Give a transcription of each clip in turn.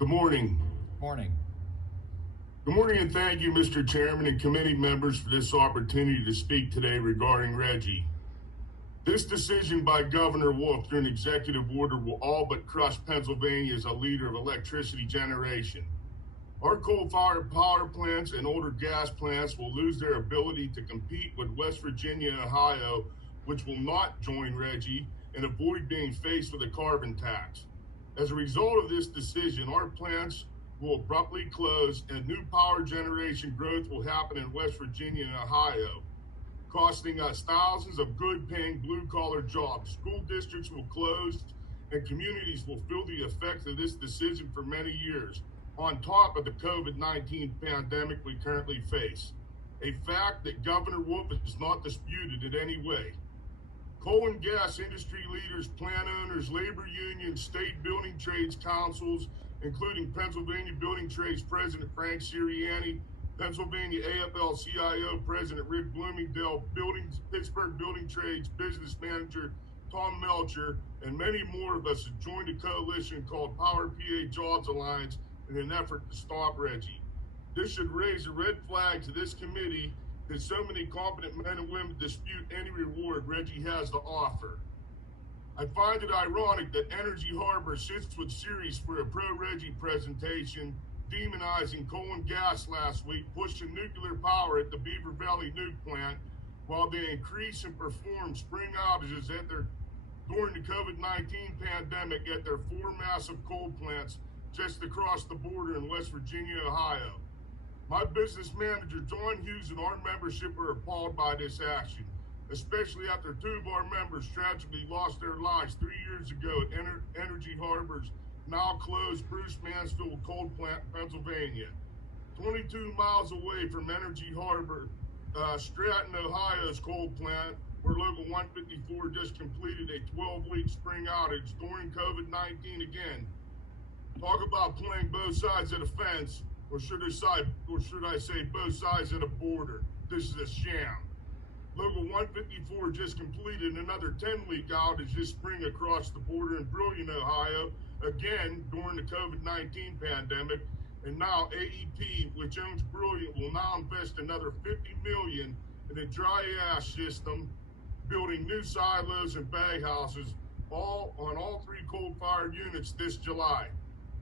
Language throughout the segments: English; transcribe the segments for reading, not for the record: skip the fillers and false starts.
Good morning. Morning. Good morning, and thank you, Mr. Chairman and committee members, for this opportunity to speak today regarding Reggie. This decision by Governor Wolf through an executive order will all but crush Pennsylvania as a leader of electricity generation. Our coal-fired power plants and older gas plants will lose their ability to compete with West Virginia and Ohio, which will not join Reggie and avoid being faced with a carbon tax. As a result of this decision, our plants will abruptly close and new power generation growth will happen in West Virginia and Ohio, costing us thousands of good-paying blue-collar jobs. School districts will close and communities will feel the effects of this decision for many years, on top of the COVID-19 pandemic we currently face, a fact that Governor Wolf has not disputed in any way. Coal and gas industry leaders, plant owners, labor unions, state building trades councils, including Pennsylvania Building Trades President Frank Sirianni, Pennsylvania AFL-CIO President Rick Bloomingdale, Pittsburgh Building Trades Business Manager Tom Melcher, and many more of us have joined a coalition called Power PA Jobs Alliance in an effort to stop Reggie. This should raise a red flag to this committee that so many competent men and women dispute any reward Reggie has to offer. I find it ironic that Energy Harbor sits with Sirius for a pro-Reggie presentation demonizing coal and gas last week, pushing nuclear power at the Beaver Valley nuke plant, while they increase and perform spring outages during the COVID-19 pandemic at their 4 massive coal plants just across the border in West Virginia, Ohio. My business manager, John Hughes, and our membership are appalled by this action, especially after 2 of our members tragically lost their lives 3 years ago at Energy Harbor's now closed Bruce Mansfield coal plant in Pennsylvania. 22 miles away from Energy Harbor, Stratton, Ohio's coal plant, where Local 154 just completed a 12-week spring outage during COVID-19 again. Talk about playing both sides of the fence, or should I say both sides of the border. This is a sham. Local 154 just completed another 10-week outage this spring across the border in Brilliant, Ohio, again during the COVID-19 pandemic. And now AEP, which owns Brilliant, will now invest another $50 million in a dry ash system, building new silos and bag houses on all 3 coal-fired units this July.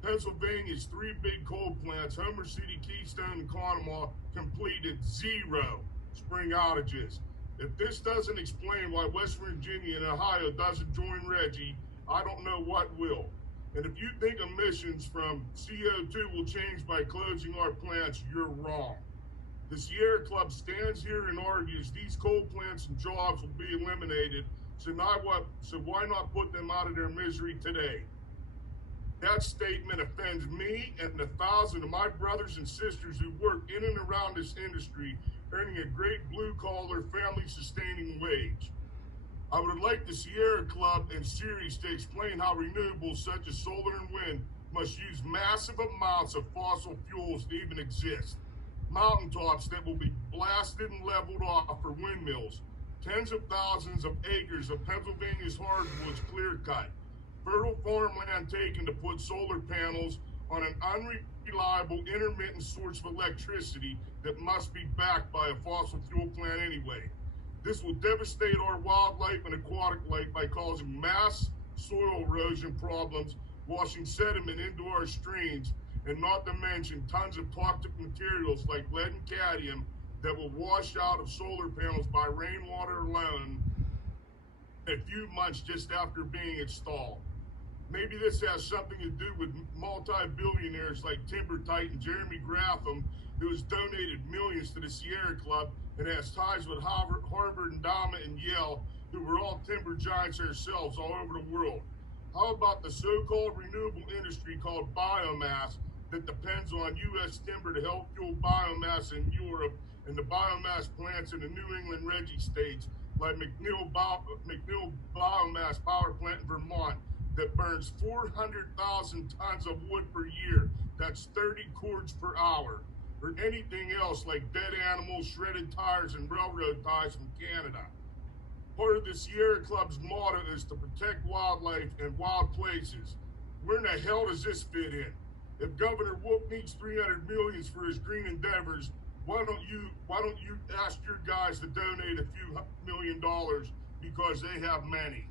Pennsylvania's 3 big coal plants, Homer City, Keystone, and Conemaugh, completed 0 spring outages. If this doesn't explain why West Virginia and Ohio doesn't join Reggie, I don't know what will. And if you think emissions from CO2 will change by closing our plants, you're wrong. The Sierra Club stands here and argues these coal plants and jobs will be eliminated, so why not put them out of their misery today? That statement offends me and 1,000 of my brothers and sisters who work in and around this industry, earning a great blue-collar, family-sustaining wage. I would like the Sierra Club and Sirius to explain how renewables such as solar and wind must use massive amounts of fossil fuels to even exist. Mountaintops that will be blasted and leveled off for windmills. Tens of thousands of acres of Pennsylvania's hardwoods clear-cut. Fertile farmland taken to put solar panels on an unreliable intermittent source of electricity that must be backed by a fossil fuel plant anyway. This will devastate our wildlife and aquatic life by causing mass soil erosion problems, washing sediment into our streams, and not to mention tons of toxic materials like lead and cadmium that will wash out of solar panels by rainwater alone a few months just after being installed. Maybe this has something to do with multi-billionaires like Timber Titan Jeremy Gratham, who has donated millions to the Sierra Club and has ties with Harvard Endowment and Yale, who were all timber giants ourselves all over the world. How about the so-called renewable industry called biomass that depends on U.S. timber to help fuel biomass in Europe and the biomass plants in the New England Reggie states like McNeil Biomass Power Plant in Vermont that burns 400,000 tons of wood per year. That's 30 cords per hour. Or anything else like dead animals, shredded tires, and railroad ties from Canada. Part of the Sierra Club's motto is to protect wildlife and wild places. Where in the hell does this fit in? If Governor Wolf needs $300 million for his green endeavors, why don't you ask your guys to donate a few $1,000,000 because they have many?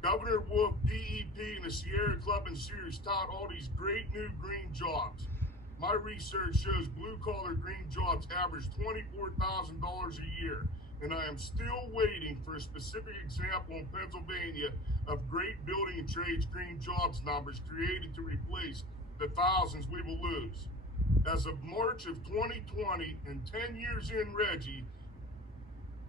Governor Wolf, DEP, and the Sierra Club and Sears tout all these great new green jobs. My research shows blue-collar green jobs average $24,000 a year, and I am still waiting for a specific example in Pennsylvania of great building and trades green jobs numbers created to replace the thousands we will lose. As of March of 2020 and 10 years in Reggie,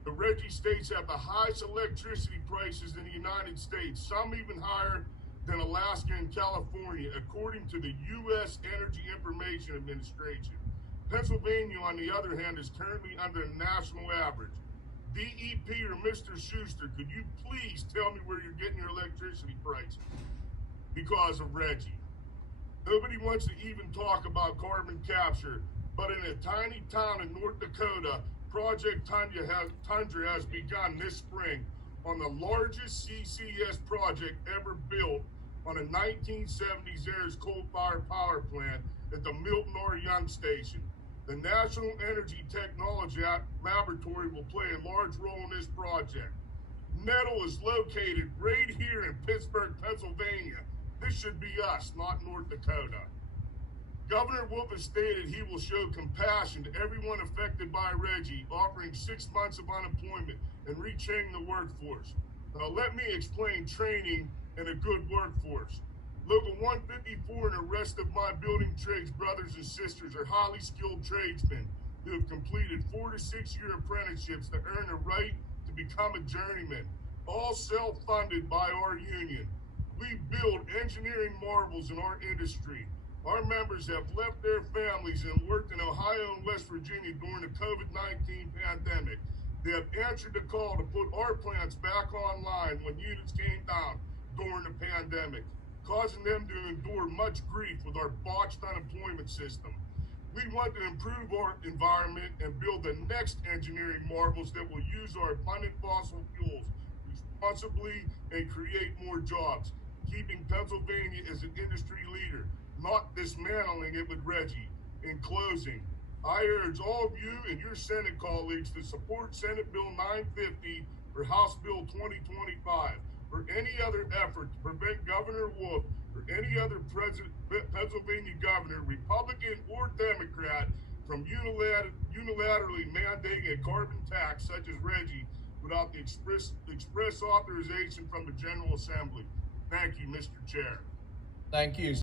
the Reggie states have the highest electricity prices in the United States, some even higher than Alaska and California, according to the U.S. Energy Information Administration. Pennsylvania, on the other hand, is currently under the national average. DEP or Mr. Schuster, could you please tell me where you're getting your electricity prices? Because of Reggie. Nobody wants to even talk about carbon capture, but in a tiny town in North Dakota, Project Tundra has begun this spring on the largest CCS project ever built on a 1970s era coal-fired power plant at the Milton R. Young Station. The National Energy Technology Laboratory will play a large role in this project. Metal is located right here in Pittsburgh, Pennsylvania. This should be us, not North Dakota. Governor Wolf has stated he will show compassion to everyone affected by Reggie, offering 6 months of unemployment and retraining the workforce. Now let me explain training and a good workforce. Local 154 and the rest of my building trades brothers and sisters are highly skilled tradesmen who have completed 4 to 6 year apprenticeships to earn the right to become a journeyman, all self-funded by our union. We build engineering marvels in our industry. Our members have left their families and worked in Ohio and West Virginia during the COVID-19 pandemic. They have answered the call to put our plants back online when units came down during the pandemic, causing them to endure much grief with our botched unemployment system. We want to improve our environment and build the next engineering marvels that will use our abundant fossil fuels responsibly and create more jobs, keeping Pennsylvania as an industry leader, not dismantling it with Reggie. In closing, I urge all of you and your Senate colleagues to support Senate Bill 950 or House Bill 2025 or any other effort to prevent Governor Wolf or any other Pennsylvania governor, Republican or Democrat, from unilaterally mandating a carbon tax such as Reggie without the express authorization from the General Assembly. Thank you, Mr. Chair. Thank you.